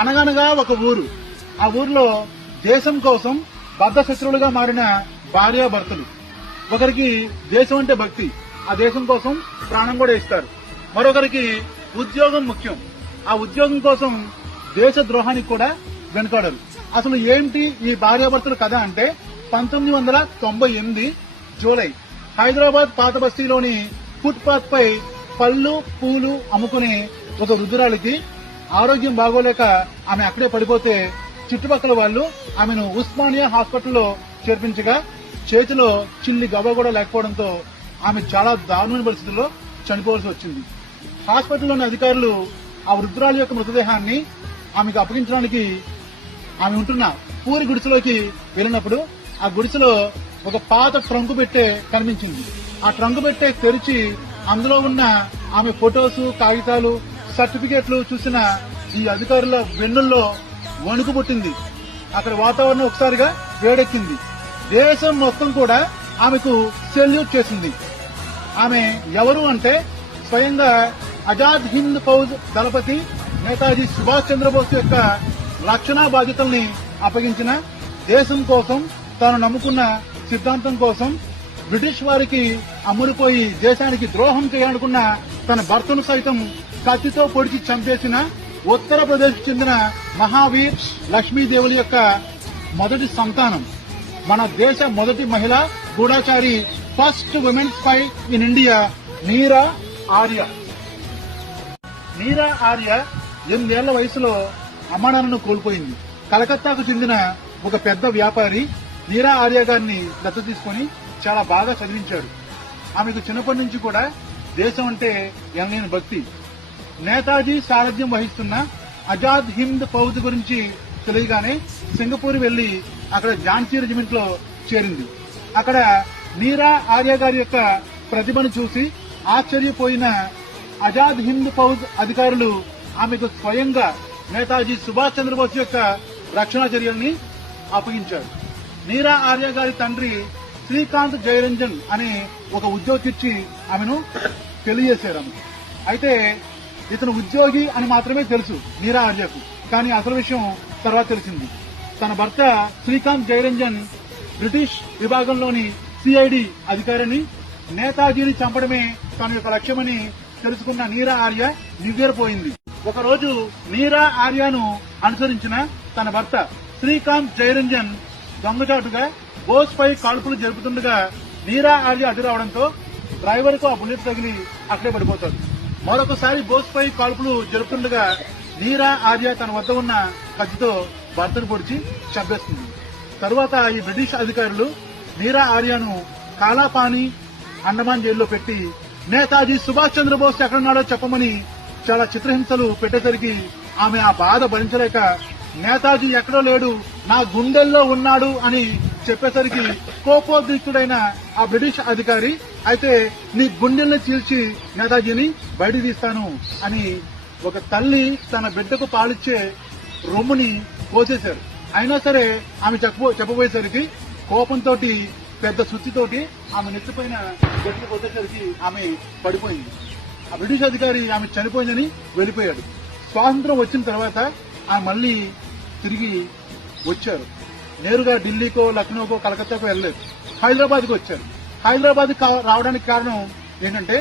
అనగనగా ఒక ఊరు. ఆ ఊర్లో దేశం కోసం బద్ధ శత్రువులుగా మారిన భార్యాభర్తలు. ఒకరికి దేశం అంటే భక్తి, ఆ దేశం కోసం ప్రాణం కూడా ఇస్తారు. మరొకరికి ఉద్యోగం ముఖ్యం, ఆ ఉద్యోగం కోసం దేశ ద్రోహానికి కూడా వెనుకాడరు. అసలు ఏంటి ఈ భార్యాభర్తల కథ అంటే 1998 జూలై హైదరాబాద్ పాత బస్తీలోని ఫుట్ పాత్ పై పళ్ళు పూలు అమ్ముకునే ఒక వృద్ధురాలికి ఆరోగ్యం బాగోలేక ఆమె అక్కడే పడిపోతే చుట్టుపక్కల వాళ్ళు ఆమెను ఉస్మానియా హాస్పిటల్లో చేర్పించగా చేతిలో చిల్లి గవ్వ కూడా లేకపోవడంతో ఆమె చాలా దారుణమైన పరిస్థితుల్లో చనిపోవాల్సి వచ్చింది. హాస్పిటల్లోని అధికారులు ఆ వృద్ధురాలి యొక్క మృతదేహాన్ని ఆమెకు అప్పగించడానికి ఆమె ఉంటున్న పూరి గుడిసెలోకి వెళ్ళినప్పుడు ఆ గుడిసెలో ఒక పాత ట్రంకు పెట్టే కనిపించింది. ఆ ట్రంకు పెట్టే తెరిచి అందులో ఉన్న ఆమె ఫొటోస్, కాగితాలు, సర్టిఫికేట్లు చూసిన ఈ అధికారుల వెన్నుల్లో వణుకు పుట్టింది. అక్కడ వాతావరణం ఒకసారిగా వేడెక్కింది. దేశం మొత్తం కూడా ఆమెకు సెల్యూట్ చేసింది. ఆమె ఎవరు అంటే స్వయంగా ఆజాద్ హింద్ ఫౌజ్ దళపతి నేతాజీ సుభాష్ చంద్రబోస్ యొక్క రక్షణ బాధ్యతల్ని అప్పగించిన, దేశం కోసం తాను నమ్ముకున్న సిద్ధాంతం కోసం బ్రిటిష్ వారికి అమ్ముడుపోయి దేశానికి ద్రోహం చేయాలనుకున్న తన భర్తను సైతం కత్తితో పొడిచి చంపేసిన ఉత్తరప్రదేశ్ చెందిన మహావీర్ లక్ష్మీదేవుల యొక్క మొదటి సంతానం, మన దేశ మొదటి మహిళా గూఢాచారి, first women spy in India, Neera Arya. నీరా ఆర్య 8 ఏళ్ల వయసులో అమ్మానాన్నను కోల్పోయింది. కలకత్తాకు చెందిన ఒక పెద్ద వ్యాపారి నీరా ఆర్య గారిని దత్తత తీసుకుని చాలా బాగా చదివించాడు. ఆమెకు చిన్నప్పటి నుంచి కూడా దేశం అంటే ఎనలేని భక్తి. నేతాజీ సారథ్యం వహిస్తున్న ఆజాద్ హింద్ ఫౌజ్ గురించి తెలియగానే సింగపూర్ వెళ్లి అక్కడ ఝాన్సీ రెజిమెంట్ లో చేరింది. అక్కడ నీరా ఆర్య గారి యొక్క ప్రతిభను చూసి ఆశ్చర్యపోయిన ఆజాద్ హింద్ ఫౌజ్ అధికారులు ఆమెకు స్వయంగా నేతాజీ సుభాష్ చంద్రబోస్ యొక్క రక్షణ చర్యల్ని అప్పగించారు. నీరా ఆర్య గారి తండ్రి శ్రీకాంత్ జయరంజన్ అనే ఒక ఉద్యోగిచ్చి ఆమెను తెలియజేశారు. అయితే ఇతను ఉద్యోగి అని మాత్రమే తెలుసు నీరా ఆర్యకు, కానీ అసలు విషయం తర్వాత తెలిసింది. తన భర్త శ్రీకాంత్ జయరంజన్ బ్రిటిష్ విభాగంలోని సిఐడి అధికారిని, నేతాజీని చంపడమే తన యొక్క లక్ష్యమని తెలుసుకున్న నీరా ఆర్య నివ్వెరపోయింది. ఒకరోజు నీరా ఆర్యను అనుసరించిన తన భర్త శ్రీకాంత్ జయరంజన్ దొంగచాటుగా బోస్ పై కాల్పులు జరుపుతుండగా నీరా ఆర్య అడ్డు రావడంతో డ్రైవర్ కు ఆ బుల్లెట్ తగిలి అక్కడే పడిపోతాడు. మరొకసారి బోస్ పై కాల్పులు జరుపుతుండగా నీరా ఆర్య తన వద్ద ఉన్న కత్తితో భర్తను పొడిచి చంపేస్తుంది. తరువాత ఈ బ్రిటిష్ అధికారులు నీరా ఆర్యను కాలాపాని అండమాన్ జైల్లో పెట్టి నేతాజీ సుభాష్ చంద్రబోస్ ఎక్కడున్నాడో చెప్పమని చాలా చిత్రహింసలు పెట్టేసరికి ఆమె ఆ బాధ భరించలేక నేతాజీ ఎక్కడో లేడు, నా గుండెల్లో ఉన్నాడు అని చెప్పేసరికి కోపోద్రిక్తుడైన ఆ బ్రిటిష్ అధికారి, అయితే నీ గుండెల్ని చీల్చి నేతాజీని బయటికి తీస్తాను అని ఒక తల్లి తన బిడ్డకు పాలిచ్చే రొమ్ముని కోసేశారు. అయినా సరే ఆమె చెప్పబోయేసరికి కోపంతో పెద్ద సుత్తితోటి ఆమె నెత్తిపైన గట్టిగా కొట్టేసరికి ఆమె పడిపోయింది. ఆ బ్రిటిష్ అధికారి ఆమె చనిపోయిందని వెళ్లిపోయాడు. స్వాతంత్రం వచ్చిన తర్వాత ఆమె మళ్లీ తిరిగి వచ్చారు. నేరుగా ఢిల్లీకో, లక్నోకో, కలకత్తాకో వెళ్ళలేదు, హైదరాబాద్ కు వచ్చారు. హైదరాబాద్ రావడానికి కారణం ఏంటంటే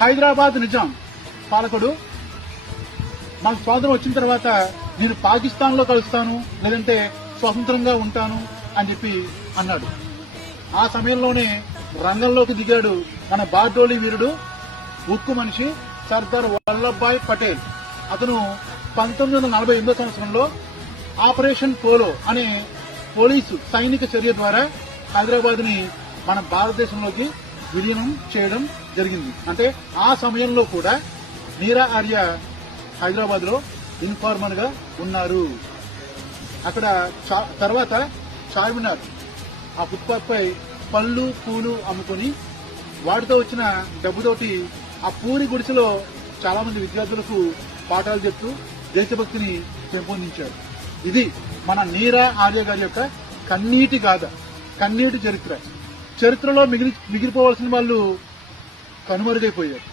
హైదరాబాద్ నిజాం పాలకుడు మాకు స్వాతంత్రం వచ్చిన తర్వాత నేను పాకిస్తాన్ లో కలుస్తాను, లేదంటే స్వతంత్రంగా ఉంటాను అని చెప్పి అన్నాడు. ఆ సమయంలోనే రంగంలోకి దిగాడు మన బార్డోలి వీరుడు, ఉక్కు మనిషి సర్దార్ వల్లభాయ్ పటేల్. అతను 1948 సంవత్సరంలో ఆపరేషన్ పోలో అనే పోలీసు సైనిక చర్య ద్వారా హైదరాబాద్ ని మన భారతదేశంలోకి విలీనం చేయడం జరిగింది. అంటే ఆ సమయంలో కూడా నీరా ఆర్య హైదరాబాద్ లో ఇన్ఫార్మర్ గా ఉన్నారు. అక్కడ తర్వాత చార్మినార్ ఆ ఫుట్పాత్ పై పళ్ళు పూలు అమ్ముకుని వాటితో వచ్చిన డబ్బుతోటి ఆ పూరి గుడిసెలో చాలా మంది విద్యార్థులకు పాఠాలు చెప్తూ దేశభక్తిని పెంపొందించారు. ఇది మన నీరా ఆర్య గారి యొక్క కన్నీటి గాథ, కన్నీటి చరిత్ర. చరిత్రలో మిగిలిపోవాల్సిన వాళ్ళు కనుమరుగైపోయారు.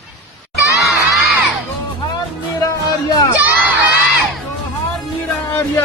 జోహార్ నీరా ఆర్య, జోహార్ నీరా ఆర్య